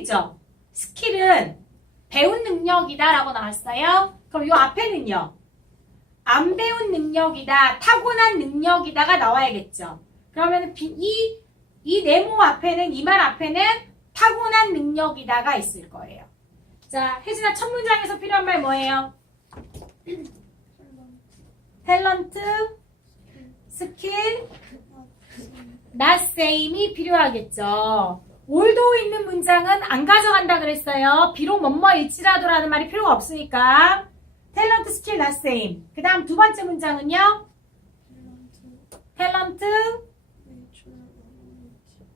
스킬이죠. 스킬은 배운 능력이다 라고 나왔어요. 그럼 이 앞에는요. 안 배운 능력이다, 타고난 능력이다가 나와야겠죠. 그러면 비- 이, 이 네모 앞에는, 이 말 앞에는 타고난 능력이다가 있을 거예요. 자, 혜진아 첫 문장에서 필요한 말 뭐예요? 탤런트, 스킬, same이 필요하겠죠. 올도 있는 문장은 안 가져간다 그랬어요. 비록 뭐뭐일지라도라는 말이 필요가 없으니까. 탤런트, 스킬, not same. 그 다음 두 번째 문장은요. 탤런트,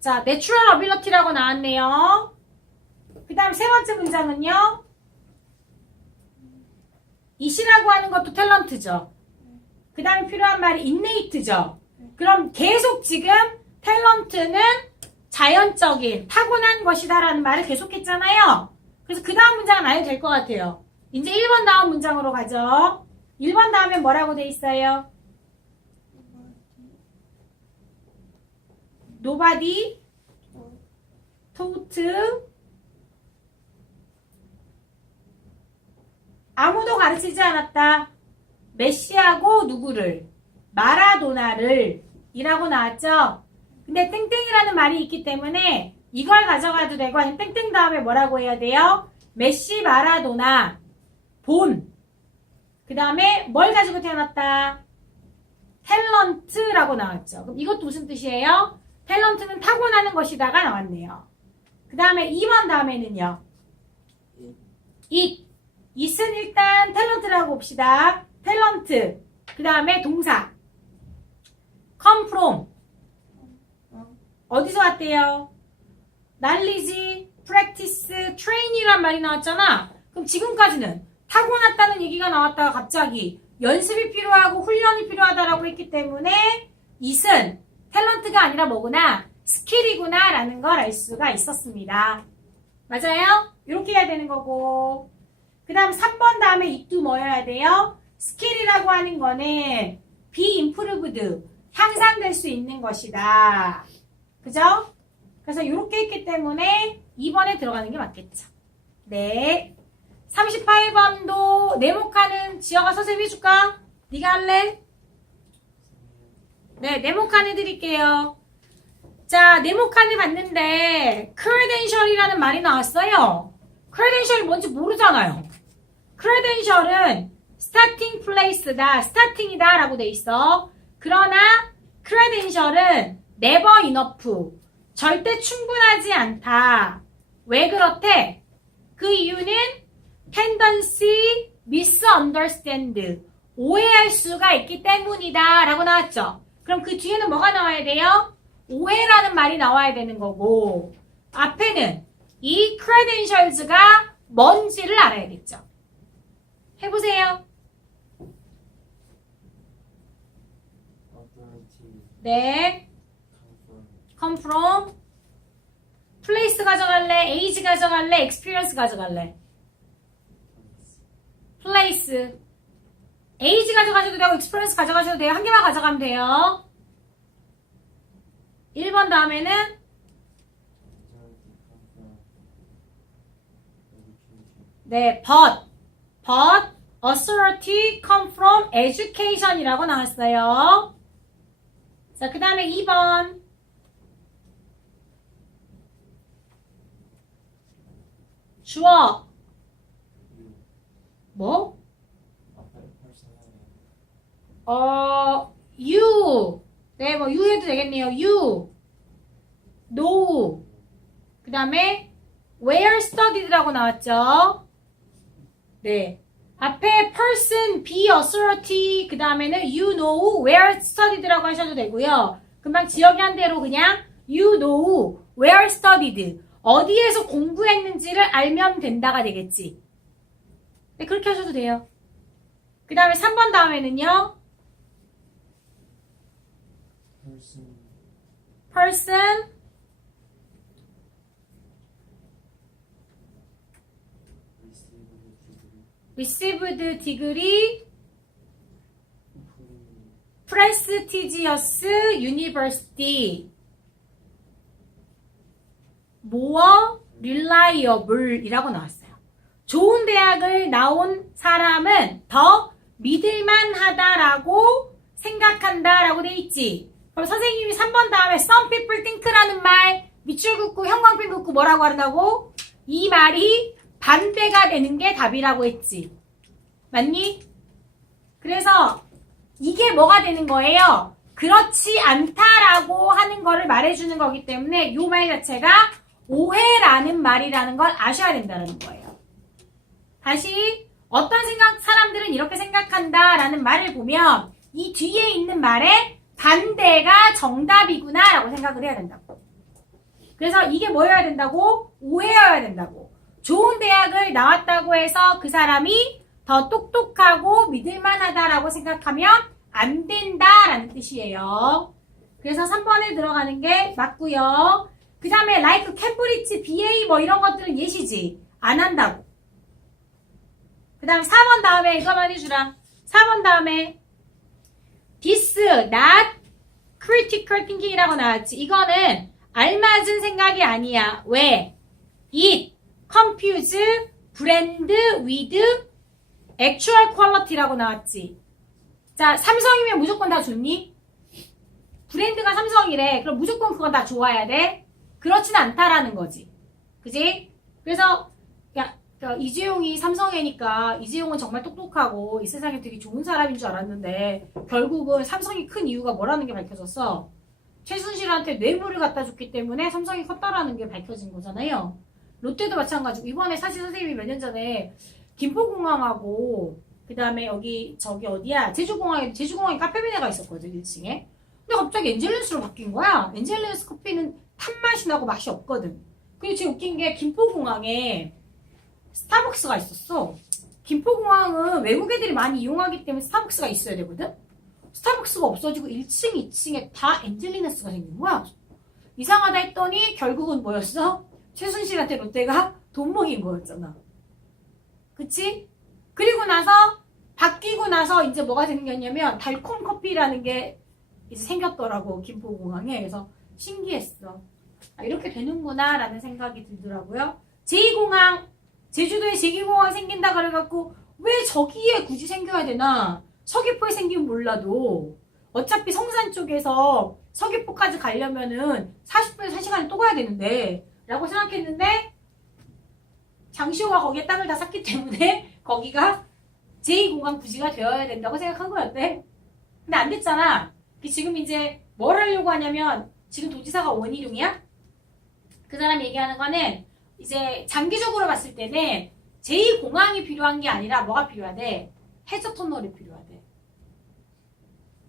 자, 내추럴 어빌러티라고 나왔네요. 그 다음 세 번째 문장은요. 이시라고 하는 것도 탤런트죠. 그 다음에 필요한 말이 인네이트죠. 그럼 계속 지금 탤런트는 자연적인 타고난 것이다라는 말을 계속했잖아요. 그래서 그 다음 문장은 안 해도 될것 같아요. 이제 1번 다음 문장으로 가죠. 1번 다음에 뭐라고 돼 있어요? Nobody taught 아무도 가르치지 않았다. 메시하고 누구를? 마라도나를 이라고 나왔죠? 근데 땡땡이라는 말이 있기 때문에 이걸 가져가도 되고 아니면 땡땡 다음에 뭐라고 해야 돼요? 메시 마라도나 본. 그 다음에 뭘 가지고 태어났다? 탤런트라고 나왔죠. 그럼 이것도 무슨 뜻이에요? 탤런트는 타고나는 것이다가 나왔네요. 그 다음에 2번 다음에는요. it. it은 일단 탤런트라고 봅시다. 탤런트. 그 다음에 동사. come from. 어디서 왔대요? knowledge, practice, train이란 말이 나왔잖아. 그럼 지금까지는 타고났다는 얘기가 나왔다가 갑자기 연습이 필요하고 훈련이 필요하다라고 했기 때문에 it은 탤런트가 아니라 뭐구나 스킬이구나 라는 걸 알 수가 있었습니다. 맞아요? 이렇게 해야 되는 거고 그 다음 3번 다음에 it도 뭐여야 돼요? 스킬이라고 하는 거는 be improved 향상될 수 있는 것이다. 그죠? 그래서 이렇게 했기 때문에 2번에 들어가는 게 맞겠죠. 네. 38번도 네모칸은 지어가 선생님 해줄까? 네가 할래? 네, 네모칸 해드릴게요. 자, 네모칸을 봤는데 credential이라는 말이 나왔어요. credential이 뭔지 모르잖아요. credential은 starting place다, starting이다 라고 돼 있어. 그러나 credential은 never enough, 절대 충분하지 않다. 왜 그렇대? 그 이유는 tendency, misunderstand, 오해할 수가 있기 때문이다 라고 나왔죠. 그럼 그 뒤에는 뭐가 나와야 돼요? 오해라는 말이 나와야 되는 거고 앞에는 이 credentials가 뭔지를 알아야겠죠. 해보세요. 네. Come from place 가져갈래? age 가져갈래? experience 가져갈래? place age 가져가셔도 되고 experience 가져가셔도 돼요. 한 개만 가져가면 돼요. 1번 다음에는 네, but but authority come from education이라고 나왔어요. 자, 그 다음에 2번 주어 뭐? 어, you. 네, 뭐, you 해도 되겠네요. you. know. 그 다음에, where studied라고 나왔죠? 네. 앞에 person, be authority, 그 다음에는 you know where studied라고 하셔도 되고요. 금방 지역이 한 대로 그냥 you know where studied. 어디에서 공부했는지를 알면 된다가 되겠지. 네, 그렇게 하셔도 돼요. 그 다음에 3번 다음에는요. person person, received degree prestigious university. More reliable이라고 나왔어요. 좋은 대학을 나온 사람은 더 믿을만하다라고 생각한다라고 돼 있지. 그럼 선생님이 3번 다음에 some people think라는 말 밑줄 긋고 형광펜 긋고 뭐라고 한다고? 이 말이 반대가 되는 게 답이라고 했지. 맞니? 그래서 이게 뭐가 되는 거예요? 그렇지 않다라고 하는 거를 말해주는 거기 때문에 이 말 자체가 오해라는 말이라는 걸 아셔야 된다는 거예요. 다시 어떤 생각 사람들은 이렇게 생각한다라는 말을 보면 이 뒤에 있는 말에 반대가 정답이구나라고 생각을 해야 된다고. 그래서 이게 뭐여야 된다고? 오해여야 된다고. 좋은 대학을 나왔다고 해서 그 사람이 더 똑똑하고 믿을만하다라고 생각하면 안 된다라는 뜻이에요. 그래서 3번에 들어가는 게 맞고요. 그 다음에 like, 캠브리지, BA 뭐 이런 것들은 예시지. 안 한다고. 그 다음 4번 다음에 이거만 해주라. 4번 다음에 this, not critical thinking이라고 나왔지. 이거는 알맞은 생각이 아니야. 왜? it, confuse, brand with actual quality라고 나왔지. 자, 삼성이면 무조건 다 좋니? 브랜드가 삼성이래. 그럼 무조건 그건 다 좋아야 돼? 그렇진 않다라는 거지. 그지? 그래서, 야, 야, 이재용이 삼성애니까 이재용은 정말 똑똑하고 이 세상에 되게 좋은 사람인 줄 알았는데 결국은 삼성이 큰 이유가 뭐라는 게 밝혀졌어. 최순실한테 뇌물을 갖다 줬기 때문에 삼성이 컸다라는 게 밝혀진 거잖아요. 롯데도 마찬가지고 이번에 사실 선생님이 몇 년 전에 김포공항하고 그 다음에 여기 저기 어디야 제주공항에 제주공항에 카페베네가 있었거든 1층에 근데 갑자기 엔젤리스로 바뀐 거야 엔젤리스 커피는 탄 맛이 나고 맛이 없거든. 그리고 제일 웃긴 게 김포공항에 스타벅스가 있었어. 김포공항은 외국 애들이 많이 이용하기 때문에 스타벅스가 있어야 되거든? 스타벅스가 없어지고 1층 2층에 다 엔젤리너스가 생긴 거야. 이상하다 했더니 결국은 뭐였어? 최순실한테 롯데가 돈 먹인 거였잖아. 그치? 그리고 나서 바뀌고 나서 이제 뭐가 생겼냐면 달콤 커피라는 게 이제 생겼더라고 김포공항에. 그래서 신기했어 아, 이렇게 되는구나 라는 생각이 들더라고요 제2공항 제주도에 제2공항 생긴다 그래갖고 왜 저기에 굳이 생겨야 되나 서귀포에 생기면 몰라도 어차피 성산 쪽에서 서귀포까지 가려면은 40분에서 1시간을 또 가야 되는데 라고 생각했는데 장시호가 거기에 땅을 다 샀기 때문에 거기가 제2공항 부지가 되어야 된다고 생각한 거였대. 근데 안 됐잖아. 그 지금 이제 뭘 하려고 하냐면 지금 도지사가 원희룡이야? 그 사람 얘기하는 거는 이제 장기적으로 봤을 때는 제2공항이 필요한 게 아니라 뭐가 필요하대? 해저 터널이 필요하대.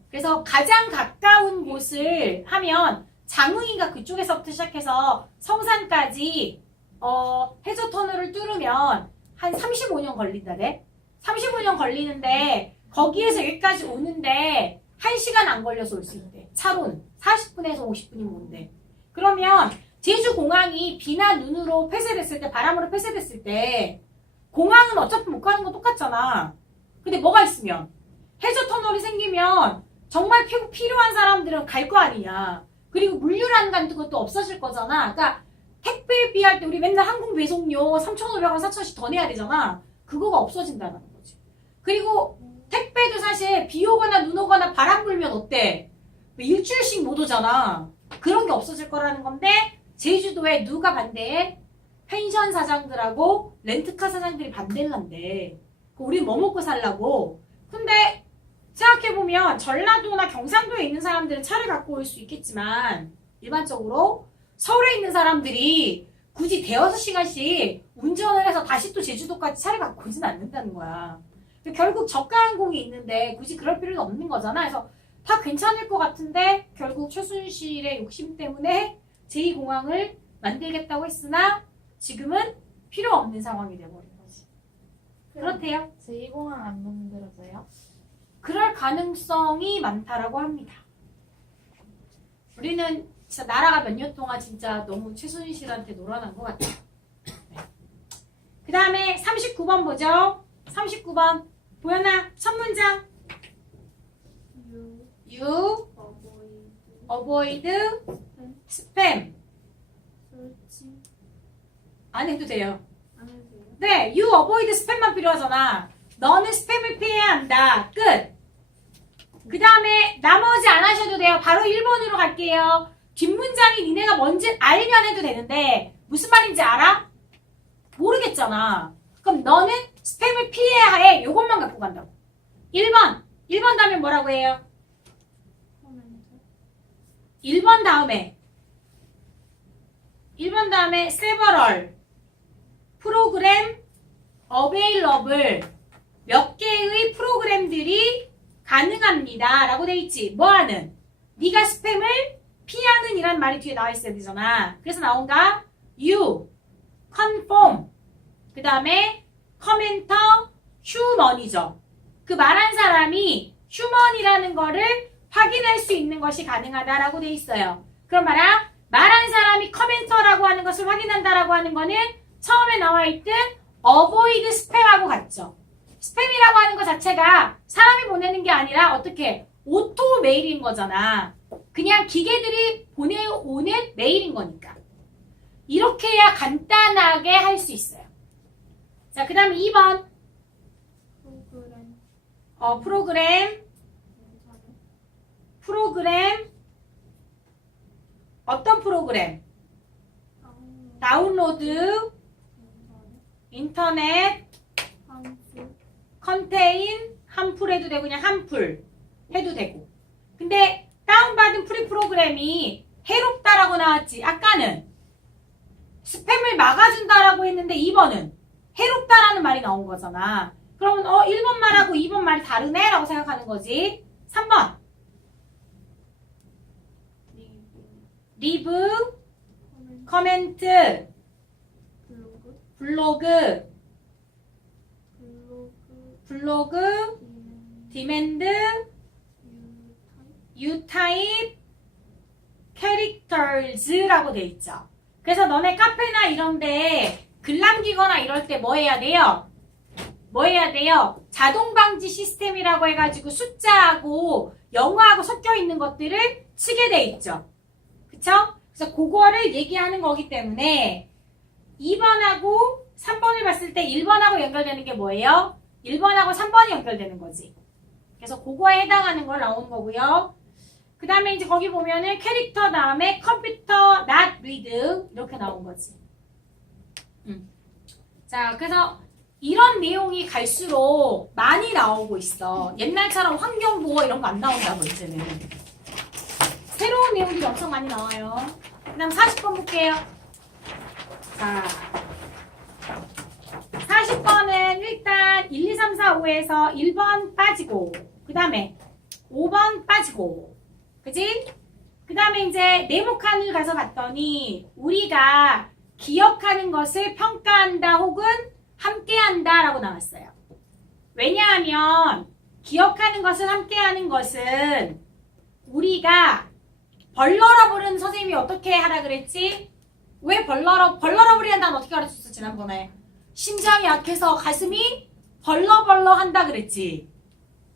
그래서 가장 가까운 곳을 하면 장흥이가 그쪽에서부터 시작해서 성산까지 어, 해저 터널을 뚫으면 한 35년 걸린다네. 35년 걸리는데 거기에서 여기까지 오는데 1시간 안 걸려서 올 수 있대. 차로는 40분에서 50분이 뭔데. 그러면 제주 공항이 비나 눈으로 폐쇄됐을 때 바람으로 폐쇄됐을 때 공항은 어차피 못 가는 거 똑같잖아. 근데 뭐가 있으면 해저 터널이 생기면 정말 피- 필요한 사람들은 갈 거 아니냐. 그리고 물류라는 같은 것도 없어질 거잖아. 그러니까 택배비 할 때 우리 맨날 항공 배송료 3,500원, 4,000원씩 더 내야 되잖아. 그거가 없어진다는 거지. 그리고 택배도 사실 비 오거나 눈 오거나 바람 불면 어때? 뭐 일주일씩 못 오잖아. 그런 게 없어질 거라는 건데 제주도에 누가 반대해? 펜션 사장들하고 렌트카 사장들이 반대를 한대. 우리 뭐 먹고 살라고? 근데 생각해보면 전라도나 경상도에 있는 사람들은 차를 갖고 올 수 있겠지만 일반적으로 서울에 있는 사람들이 굳이 대여섯 시간씩 운전을 해서 다시 또 제주도까지 차를 갖고 오진 않는다는 거야. 결국 저가 항공이 있는데 굳이 그럴 필요는 없는 거잖아. 그래서 다 괜찮을 것 같은데 결국 최순실의 욕심 때문에 제2공항을 만들겠다고 했으나 지금은 필요 없는 상황이 돼버린 거지. 그렇대요. 제2공항 안 만들어져요? 그럴 가능성이 많다라고 합니다. 우리는 진짜 나라가 몇 년 동안 진짜 너무 최순실한테 놀아난 것 같아요. 그 다음에 39번 보죠. 39번. 보현아, 첫 문장. 유, 어보이드. 설치, 안 해도 돼요. 네, you avoid spam만 필요하잖아. 너는 스팸을 피해야 한다. 끝. 그 다음에 나머지 안 하셔도 돼요. 바로 1번으로 갈게요. 뒷문장이 니네가 뭔지 알면 해도 되는데 무슨 말인지 알아? 모르겠잖아. 그럼 너는 스팸을 피해야 해. 요것만 갖고 간다고. 1번. 1번 다음에 뭐라고 해요? 코멘트 1번 다음에 1번 다음에 several 프로그램 available 몇 개의 프로그램들이 가능합니다. 라고 돼 있지. 뭐 하는? 네가 스팸을 피하는 이란 말이 뒤에 나와 있어야 되잖아. 그래서 나온가? you conform 그 다음에 commenter human이죠. 그 말한 사람이 human이라는 거를 확인할 수 있는 것이 가능하다라고 돼 있어요. 그럼 말아 말한 사람이 커멘터라고 하는 것을 확인한다라고 하는 거는 처음에 나와 있던 avoid spam하고 같죠. 스팸이라고 하는 것 자체가 사람이 보내는 게 아니라 어떻게 오토 메일인 거잖아. 그냥 기계들이 보내오는 메일인 거니까. 이렇게 해야 간단하게 할 수 있어요. 자, 그 다음에 2번. 프로그램 어, 프로그램 프로그램? 어떤 프로그램? 다운로드? 인터넷? 컨테인? 한풀 해도 되고 그냥 한풀 해도 되고. 근데 다운받은 프리 프로그램이 해롭다라고 나왔지. 아까는 스팸을 막아준다라고 했는데 2번은 해롭다라는 말이 나온 거잖아. 그러면 어 1번 말하고 2번 말이 다르네? 라고 생각하는 거지. 3번 리뷰 리브 코멘트. 커멘트. 블로그. 블로그. 블로그. 블로그. 디맨드. 유타입. 유타입. 캐릭터즈라고 돼 있죠. 그래서 너네 카페나 이런데 글 남기거나 이럴 때 뭐 해야 돼요? 뭐 해야 돼요? 자동 방지 시스템이라고 해가지고 숫자하고 영어하고 섞여 있는 것들을 치게 돼 있죠. 그쵸? 그래서 그거를 얘기하는 거기 때문에 2번하고 3번을 봤을 때 1번하고 연결되는 게 뭐예요? 1번하고 3번이 연결되는 거지. 그래서 그거에 해당하는 걸 나오는 거고요. 그 다음에 이제 거기 보면은 캐릭터 다음에 컴퓨터 not read 이렇게 나온 거지. 음. 자, 그래서 이런 내용이 갈수록 많이 나오고 있어. 옛날처럼 환경보호 이런 거 안 나온다고 이제는. 새로운 내용들이 엄청 많이 나와요. 그 다음 40번 볼게요. 자. 40번은 일단 1, 2, 3, 4, 5에서 1번 빠지고, 그 다음에 5번 빠지고, 그지? 그 다음에 이제 네모칸을 가서 봤더니, 우리가 기억하는 것을 평가한다 혹은 함께한다 라고 나왔어요. 왜냐하면, 기억하는 것을 함께하는 것은, 우리가 벌러러블은 선생님이 어떻게 하라 그랬지? 왜 벌러러, 벌러러블이라는 단어 어떻게 가르쳤어, 지난번에? 심장이 약해서 가슴이 벌러벌러 한다 그랬지.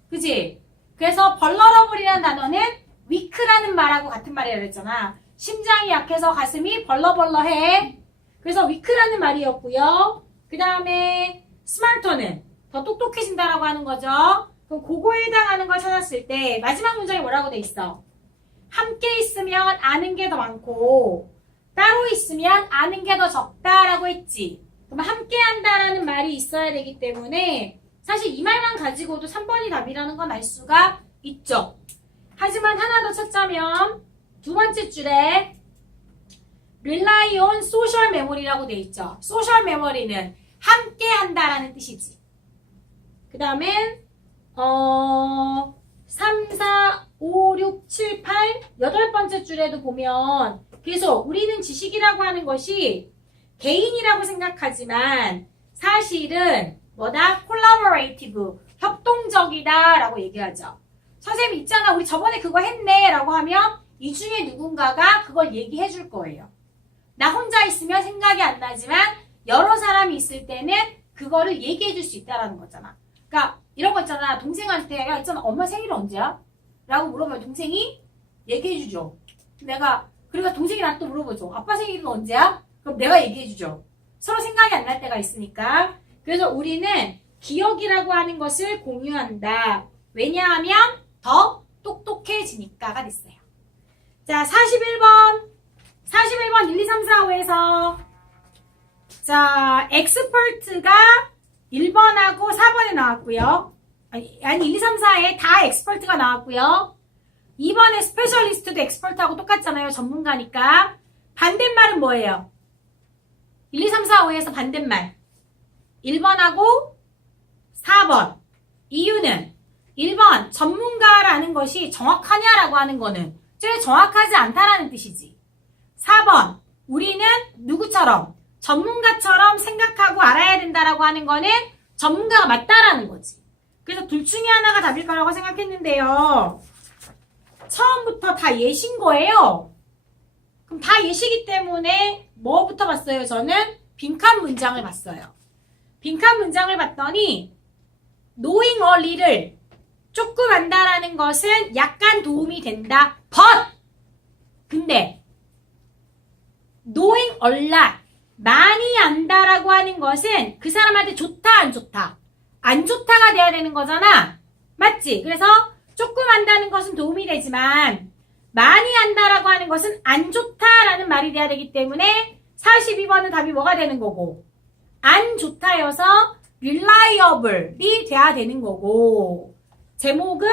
그지? 그래서 벌러러블이라는 단어는 위크라는 말하고 같은 말이라 그랬잖아. 심장이 약해서 가슴이 벌러벌러 해. 그래서 위크라는 말이었고요. 그 다음에 스마트는 더 똑똑해진다라고 하는 거죠. 그럼 그거에 해당하는 걸 찾았을 때 마지막 문장이 뭐라고 돼 있어? 함께 있으면 아는 게 더 많고 따로 있으면 아는 게 더 적다라고 했지. 그럼 함께 한다라는 말이 있어야 되기 때문에 사실 이 말만 가지고도 3번이 답이라는 건 알 수가 있죠. 하지만 하나 더 찾자면 두 번째 줄에 rely on social memory라고 돼 있죠. social memory는 함께 한다라는 뜻이지. 그 다음엔 어 3, 4, 5, 6, 7, 8 여덟 번째 줄에도 보면 계속 우리는 지식이라고 하는 것이 개인이라고 생각하지만 사실은 뭐다? collaborative, 협동적이다 라고 얘기하죠. 선생님 있잖아, 우리 저번에 그거 했네 라고 하면 이 중에 누군가가 그걸 얘기해 줄 거예요. 나 혼자 있으면 생각이 안 나지만 여러 사람이 있을 때는 그거를 얘기해 줄 수 있다라는 거잖아. 그러니까 이런 거 있잖아. 동생한테 야 있잖아 엄마 생일 언제야? 라고 물어보면 동생이 얘기해 주죠. 내가 그러니까 동생이 나한테 또 물어보죠. 아빠 생일은 언제야? 그럼 내가 얘기해 주죠. 서로 생각이 안 날 때가 있으니까. 그래서 우리는 기억이라고 하는 것을 공유한다. 왜냐하면 더 똑똑해지니까가 됐어요. 자, 41번. 41번 1, 2, 3, 4, 5에서 자, 엑스퍼트가 1번하고 4번에 나왔고요. 아니, 아니 1, 2, 3, 4에 다 엑스퍼트가 나왔고요. 2번에 스페셜리스트도 엑스퍼트하고 똑같잖아요. 전문가니까. 반대말은 뭐예요? 1, 2, 3, 4, 5에서 반대말. 1번하고 4번. 이유는 1번 전문가라는 것이 정확하냐라고 하는 거는 쟤 정확하지 않다라는 뜻이지. 4번 우리는 누구처럼 전문가처럼 생각하고 알아야 된다라고 하는 거는 전문가가 맞다라는 거지. 그래서 둘 중에 하나가 답일 거라고 생각했는데요. 처음부터 다 예신 거예요. 그럼 다 예시기 때문에 뭐부터 봤어요? 저는 빈칸 문장을 봤어요. 빈칸 문장을 봤더니 knowing a little을 조금 안다라는 것은 약간 도움이 된다. but 근데 knowing a lot 많이 안다라고 하는 것은 그 사람한테 좋다 안 좋다 안 좋다가 돼야 되는 거잖아. 맞지? 그래서 조금 안다는 것은 도움이 되지만 많이 안다라고 하는 것은 안 좋다라는 말이 돼야 되기 때문에 42번은 답이 뭐가 되는 거고 안 좋다여서 reliable이 돼야 되는 거고 제목은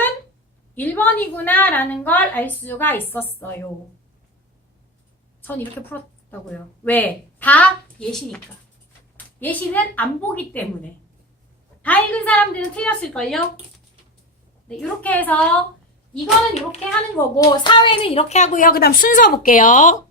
1번이구나 라는 걸 알 수가 있었어요. 전 이렇게 풀었다고요. 왜? 다 예시니까. 예시는 안 보기 때문에. 다 읽은 사람들은 틀렸을걸요? 네, 이렇게 해서 이거는 이렇게 하는 거고 사회는 이렇게 하고요. 그 다음 순서 볼게요.